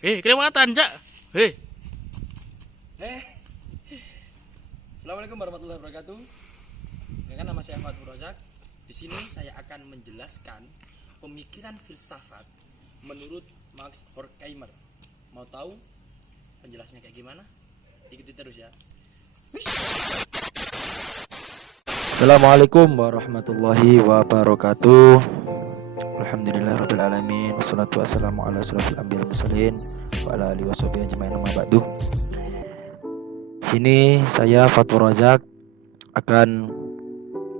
Kelewatan, Cak. Assalamualaikum warahmatullahi wabarakatuh. Dengan nama saya Fathur Rozak. Di sini saya akan menjelaskan pemikiran filsafat menurut Max Horkheimer. Mau tahu penjelasannya kayak gimana? Ikuti terus ya. Assalamualaikum warahmatullahi wabarakatuh. Alhamdulillahirabbil alamin wassalatu wassalamu ala asyrofil anbiya'i wal mursalin wa ala alihi washabihi ajmain amma ba'du. Sini saya Fathur Rozak akan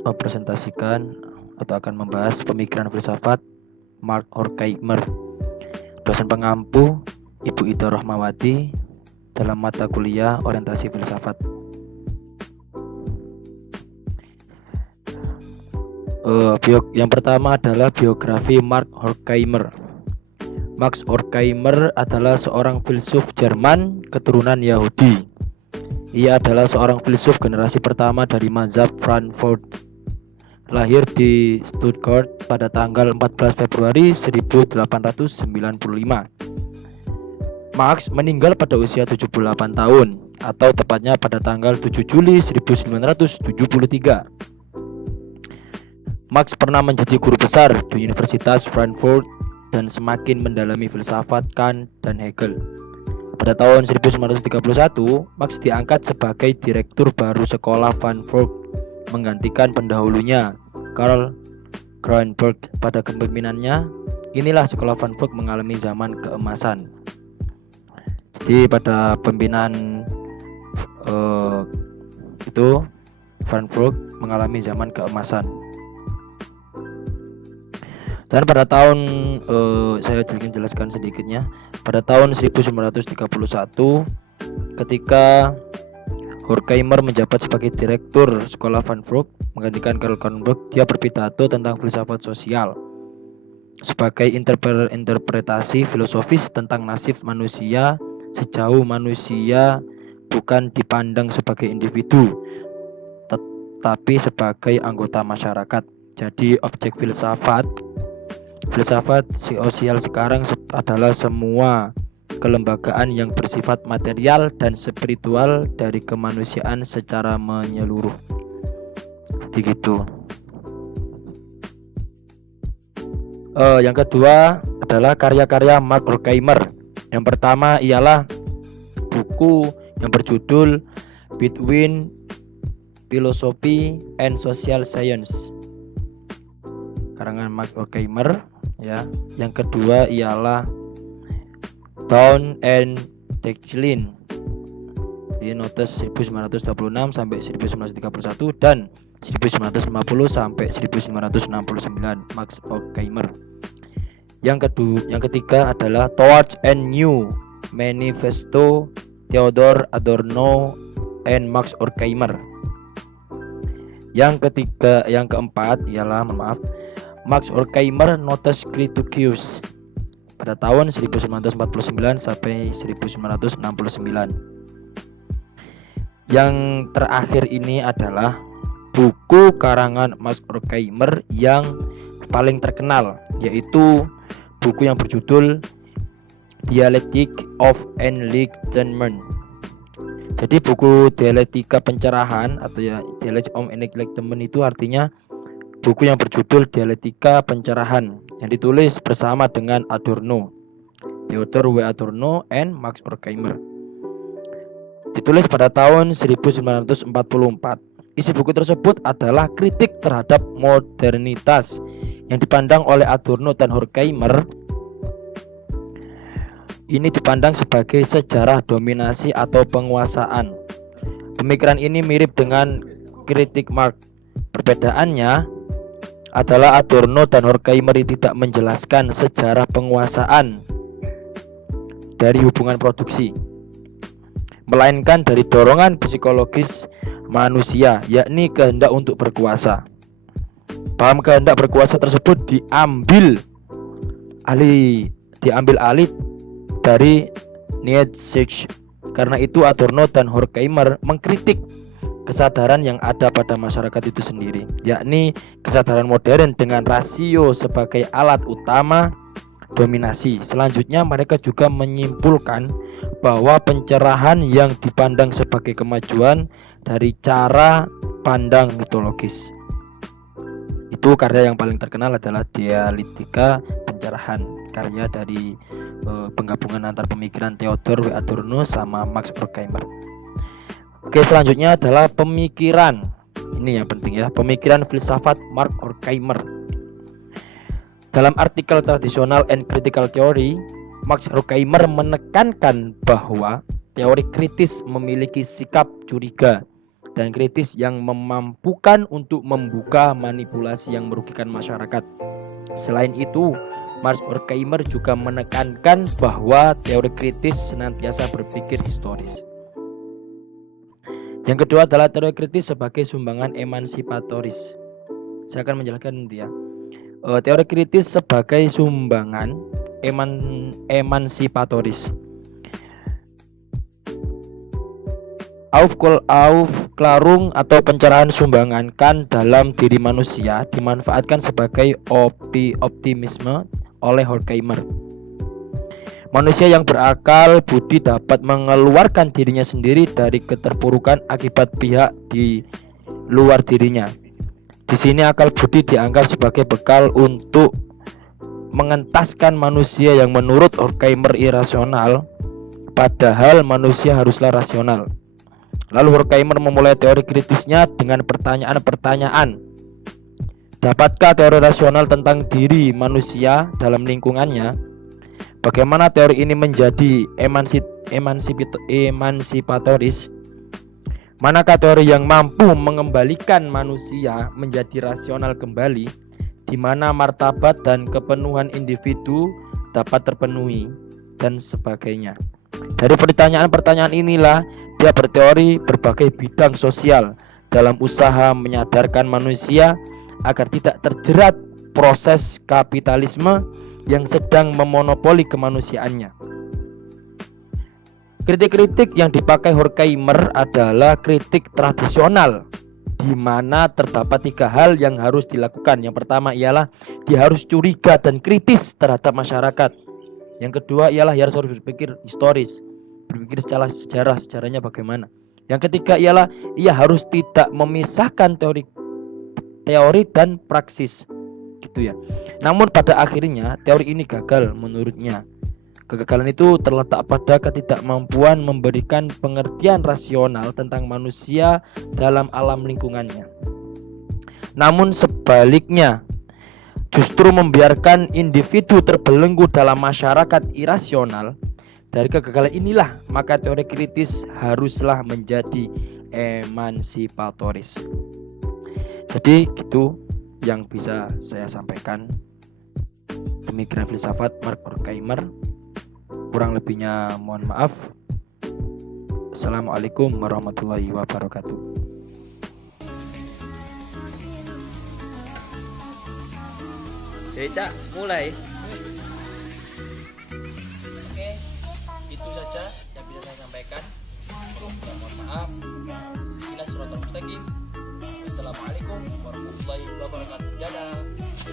mempresentasikan atau akan membahas pemikiran filsafat Max Horkheimer, dosen pengampu Ibu Ida Rahmawati dalam mata kuliah orientasi filsafat. Yang pertama adalah biografi Max Horkheimer. Max Horkheimer adalah seorang filsuf Jerman keturunan Yahudi. Ia adalah seorang filsuf generasi pertama dari mazhab Frankfurt. Lahir di Stuttgart pada tanggal 14 Februari 1895. Max meninggal pada usia 78 tahun atau tepatnya pada tanggal 7 Juli 1973. Max pernah menjadi guru besar di Universitas Frankfurt dan semakin mendalami filsafat Kant dan Hegel. Pada tahun 1931, Max diangkat sebagai direktur baru sekolah Frankfurt, menggantikan pendahulunya, Karl Grünberg. Pada kepemimpinannya, inilah sekolah Frankfurt mengalami zaman keemasan. Jadi pada pembinaan itu Frankfurt mengalami zaman keemasan. Dan pada tahun saya ingin jelaskan sedikitnya. Pada tahun 1931, ketika Horkheimer menjabat sebagai direktur sekolah Frankfurt menggantikan Karl Grünberg, dia berpidato tentang filsafat sosial sebagai interpretasi filosofis tentang nasib manusia sejauh manusia bukan dipandang sebagai individu tetapi sebagai anggota masyarakat. Jadi objek filsafat sosial sekarang adalah semua kelembagaan yang bersifat material dan spiritual dari kemanusiaan secara menyeluruh. Begitu. Yang kedua adalah karya-karya Max Horkheimer. Yang pertama ialah buku yang berjudul Between Philosophy and Social Science, karangan Max Horkheimer ya. Yang kedua ialah Dawn and Decline, di notes 1926 sampai 1931 dan 1950 sampai 1969 Max Horkheimer. Yang ketiga adalah Towards a New Manifesto, Theodor Adorno and Max Horkheimer. Yang keempat ialah Max Horkheimer Notes Critiques pada tahun 1949 sampai 1969. Yang terakhir ini adalah buku karangan Max Horkheimer yang paling terkenal, yaitu buku yang berjudul Dialectic of Enlightenment. Jadi buku dialektika pencerahan atau ya Dialectic of Enlightenment itu artinya buku yang berjudul Dialektika Pencerahan yang ditulis bersama dengan Adorno, Theodor W. Adorno and Max Horkheimer. Ditulis pada tahun 1944. Isi buku tersebut adalah kritik terhadap modernitas yang dipandang oleh Adorno dan Horkheimer. Ini dipandang sebagai sejarah dominasi atau penguasaan. Pemikiran ini mirip dengan kritik Marx. Perbedaannya adalah Adorno dan Horkheimer tidak menjelaskan sejarah penguasaan dari hubungan produksi, melainkan dari dorongan psikologis manusia, yakni kehendak untuk berkuasa. Paham kehendak berkuasa tersebut diambil alih dari Nietzsche. Karena itu Adorno dan Horkheimer mengkritik kesadaran yang ada pada masyarakat itu sendiri, yakni kesadaran modern dengan rasio sebagai alat utama dominasi. Selanjutnya mereka juga menyimpulkan bahwa pencerahan yang dipandang sebagai kemajuan dari cara pandang mitologis. Itu karya yang paling terkenal adalah Dialektika Pencerahan, karya dari penggabungan antar pemikiran Theodor W. Adorno sama Max Horkheimer. Oke, selanjutnya adalah pemikiran. Ini yang penting ya, pemikiran filsafat Mark Horkheimer. Dalam artikel Traditional and Critical Theory, Max Horkheimer menekankan bahwa teori kritis memiliki sikap curiga dan kritis yang memampukan untuk membuka manipulasi yang merugikan masyarakat. Selain itu, Max Horkheimer juga menekankan bahwa teori kritis senantiasa berpikir historis. Yang kedua adalah teori kritis sebagai sumbangan emansipatoris. Saya akan menjelaskan nanti ya. Teori kritis sebagai sumbangan emansipatoris. Aufklärung atau pencerahan sumbangan kan dalam diri manusia dimanfaatkan sebagai optimisme oleh Horkheimer. Manusia yang berakal budi dapat mengeluarkan dirinya sendiri dari keterpurukan akibat pihak di luar dirinya. Di sini akal budi dianggap sebagai bekal untuk mengentaskan manusia yang menurut Horkheimer irasional, padahal manusia haruslah rasional. Lalu Horkheimer memulai teori kritisnya dengan pertanyaan-pertanyaan. Dapatkah teori rasional tentang diri manusia dalam lingkungannya? Bagaimana teori ini menjadi emansipatoris? Manakah teori yang mampu mengembalikan manusia menjadi rasional kembali, di mana martabat dan kepenuhan individu dapat terpenuhi, dan sebagainya. Dari pertanyaan-pertanyaan inilah dia berteori berbagai bidang sosial dalam usaha menyadarkan manusia agar tidak terjerat proses kapitalisme yang sedang memonopoli kemanusiaannya. Kritik-kritik yang dipakai Horkheimer adalah kritik tradisional, di mana terdapat 3 hal yang harus dilakukan. Yang pertama ialah dia harus curiga dan kritis terhadap masyarakat. Yang kedua ialah dia harus berpikir historis, berpikir secara sejarahnya bagaimana. Yang ketiga ialah ia harus tidak memisahkan teori dan praksis, gitu ya. Namun pada akhirnya teori ini gagal menurutnya. Kegagalan itu terletak pada ketidakmampuan memberikan pengertian rasional tentang manusia dalam alam lingkungannya. Namun sebaliknya, justru membiarkan individu terbelenggu dalam masyarakat irasional. Dari kegagalan inilah maka teori kritis haruslah menjadi emansipatoris. Jadi gitu yang bisa saya sampaikan. Pemikiran filsafat Mark Horkheimer. Kurang lebihnya mohon maaf. Assalamualaikum warahmatullahi wabarakatuh. Cak, mulai. Oke, itu saja yang bisa saya sampaikan. Ya, mohon maaf. Bila suratul mustaqim. Wassalamualaikum warahmatullahi wabarakatuh. Dadah.